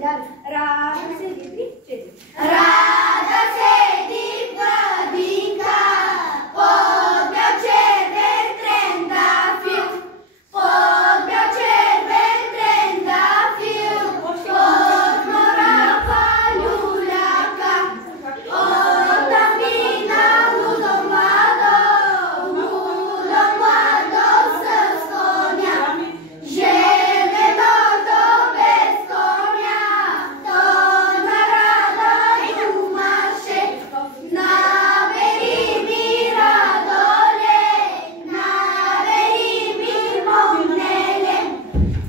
Rada sedí, četiri. Rada sedi Vladinka, podbjał červen trendafil, podbjał červen trendafil, odmorava ljuljaka, otamina ludo mlado se sklonja, žene do bez konja, to narada tumaše, naberi mi radolje, naberi mi mognelje,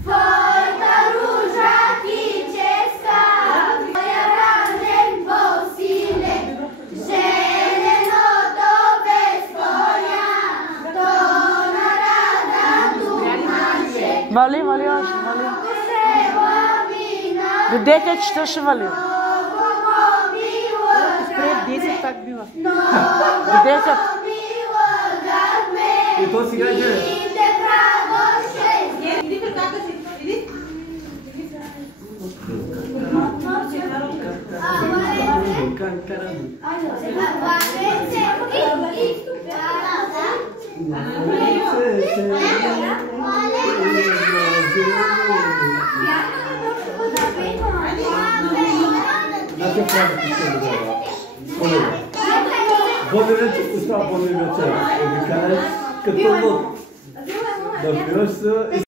tvojta ruža ti česka, tvoja ražen posile, željeno do bez konja, to narada tumaše. Вали, вали още, вали. До 10 часа ще вали. Спред 10 так бива. До 10. И то сега е 9. Иди при кака си, иди. Znacie prawo pisemne. Bonne остава bonne вечер. Обикалеш като луд. Да пиеш